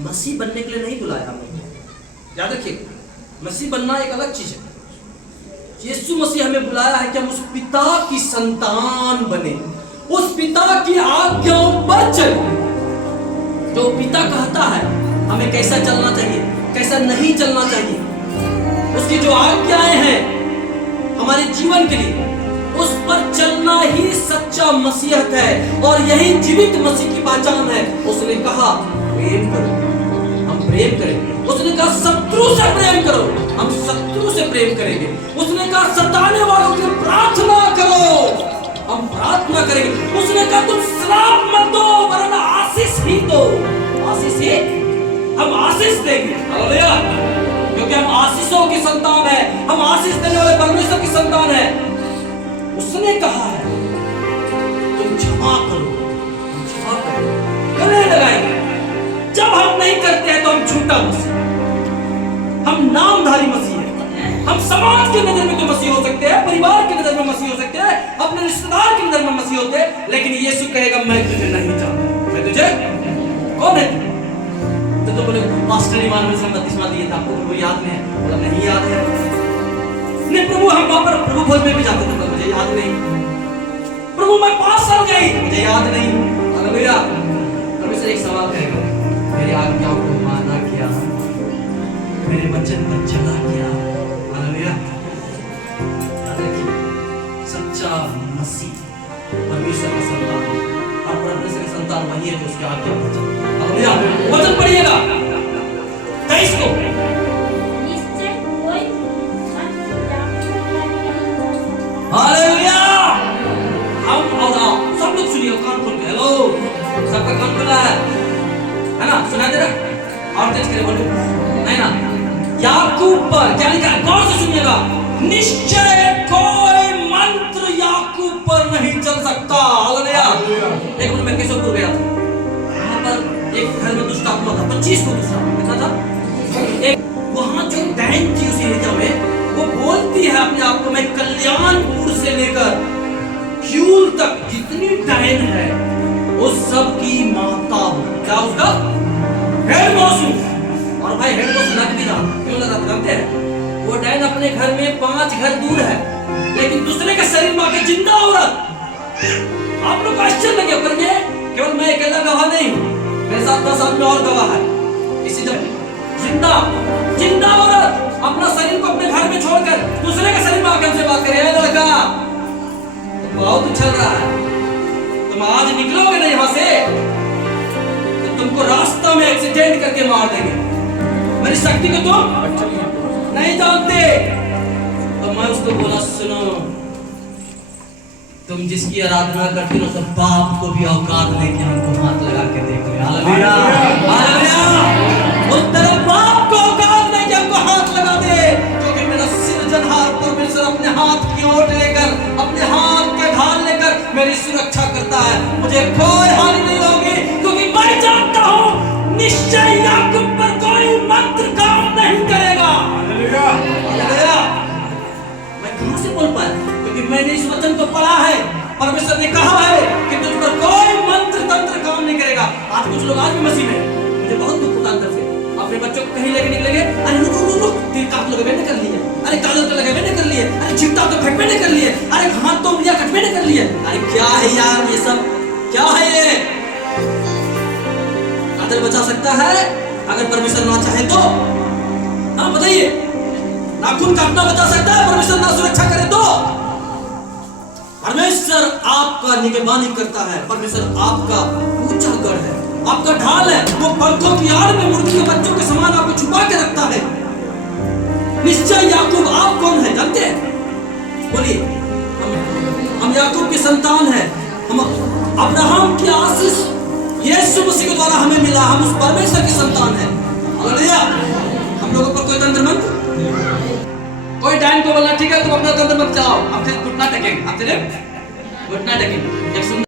मसीह बनने के लिए नहीं बुलाया हमें। याद रखिए, मसीह बनना एक अलग चीज है। यीशु मसीह हमें बुलाया है कि हम उस पिता की संतान बने, उस पिता की आज्ञाओं पर चले। जो पिता कहता है हमें कैसा चलना चाहिए, कैसा नहीं चलना चाहिए, उसकी जो आज्ञाएं हैं हमारे जीवन के लिए, उस पर चलना ही सच्चा मसीहत है और यही जीवित मसीह की पहचान है। उसने कहा प्रेम करो, हम प्रेम करेंगे। उसने कहा शत्रु से प्रेम करो, हम शत्रु से प्रेम करेंगे। उसने कहा सताने वालों की प्रार्थना करो, हम प्रार्थना करेंगे। उसने कहा तुम श्राप मत दो वरन आशीष ही दो, आशीष ही हम आशीष देंगे। हालेलुया, क्योंकि हम आशीषों की संतान है, हम आशीष देने वाले परमेश्वर की संतान है। उसने कहा है तुम क्षमा करो, हम क्षमा करो, गले लगाएंगे। जब हम नहीं करते हैं तो हम झूठा मसीह, हम नामधारी मसीह है। हम समाज की नजर में तो मसीह हो सकते हैं, परिवार की नजर में मसीह हो सकते हैं, अपने रिश्तेदार की नजर में मसीह होते हैं, लेकिन यीशु कहेगा मैं तुझे नहीं जानता। मैं तुझे कौन है? तो बोले मास्टर इमानुएल से बपतिस्मा दिया था, आपको प्रभु याद नहीं है? बोला नहीं याद है। नहीं प्रभु, हम वहां पर प्रभु भोज में भी जाते थे, मुझे याद नहीं। प्रभु मैं 5 साल गई, मुझे याद नहीं। हालेलुया। परमेश्वर एक सवाल करेगा, मेरी आज्ञाओं को माना क्या, मेरे वचन पर चला क्या? हालेलुया। सच्चा मसीह परमेश्वर का संतान और परमेश्वर का संतान वही है जो उसके आज्ञा पर चले। हालेलुया। वचन पढ़िएगा 23 को। हालेलुया। हम और आप सब लोग सुनिए, कान खोल के। हेलो, सबका कान खुला है ना? सुना दे रहा? और तेज करे बोलो, नहीं ना? याकूब पर क्या लिखा है? गौर से सुनिएगा। निश्चय कोई मंत्र याकूब पर नहीं चल सकता। हालेलुया। एक बार मैं केशवपुर गया था, वहां पर एक घर में दुष्ट आत्मा था, 25 को दुष्ट आत्मा देखा था। एक वहां जो डैन थी उस एरिया में, वो बोलती है अपने आप को मैं कल्याणपुर से लेकर क्यूल तक जितनी डैन है वो सब की माता हूं। क्या उसका हेड बॉस हूं। और भाई हेड बॉस लग भी रहा, क्यों लगा जानते हैं? वो डैन अपने घर में 5 घर दूर है, लेकिन दूसरे के शरीर में आके जिंदा औरत। आप लोग आश्चर्य लगे करेंगे, केवल मैं अकेला गवाह नहीं हूं, मेरे साथ 10 आदमी और गवाह है। इसी तरह जिंदा औरत अपना शरीर को अपने घर में छोड़कर दूसरे के शरीर में आकर हमसे बात करे, लड़का बहुत उछल रहा है, तुम आज निकलोगे ना यहाँ से तो तुमको रास्ता में एक्सीडेंट करके मार देंगे। मेरी शक्ति को तुम नहीं जानते। तो मैं उसको बोला सुनो, तुम जिसकी आराधना करती हो सब बाप को भी औकात नहीं कि हमको हाथ लगा के देखो। Hallelujah, hallelujah. उस तरफ बाप को औकात नहीं कि हमको हाथ लगा दे, क्योंकि मेरा सिरजनहार परमेश्वर अपने हाथ की ओट लेकर, अपने हाथ के ढाल लेकर मेरी सुरक्षा करता है। मुझे कोई हानि नहीं होगी, क्योंकि मैं जानता हूं निश्चय याकूब पर कोई मंत्र काम नहीं करेगा। Hallelujah, hallelujah. मैं कहां से बोल पाया? क्योंकि मैंने इस वचन को पढ़ा है। परमेश्वर ने कहा है कि तुझ पर कोई मंत्र तंत्र काम नहीं करेगा। आज कुछ लोग आज भी मसीह में, मुझे बहुत दुख होता अंदर से। अपने बच्चों को कहीं लेके निकलेंगे, अरे रुको रुको रुको, तीर काट लोगे मैंने कर लिया, अरे काजल तो लगे मैंने कर लिए, अरे चिपटा तो फेंक मैंने कर लिए, अरे हाथ तो उंगलियां कट मैंने कर लिए। अरे क्या है यार ये सब, क्या है ये? काजल बचा सकता है अगर परमेश्वर ना चाहे तो? हाँ बताइए, नाखून काटना बचा सकता है परमेश्वर ना सुरक्षा करे तो? परमेश्वर आपका निगरानी करता है, परमेश्वर आपका ऊंचा गढ़ है, आपका ढाल है। वो पंखों की आड़ में मुर्गी के बच्चों के समान आपको छुपा के रखता है। निश्चय याकूब आप कौन है जानते हैं? बोलिए। हम याकूब की संतान है, हम अब्राहम की आशीष यीशु मसीह के द्वारा हमें मिला, हम उस परमेश्वर की संतान है। हालेलुया। हम लोगों पर कोई तंत्र मंत्र, कोई डायन को बोलना ठीक है तुम अपना तंत्र मंत्र चलाओ, हम सिर्फ घुटना टेकेंगे, हम सिर्फ घुटना टेकेंगे। एक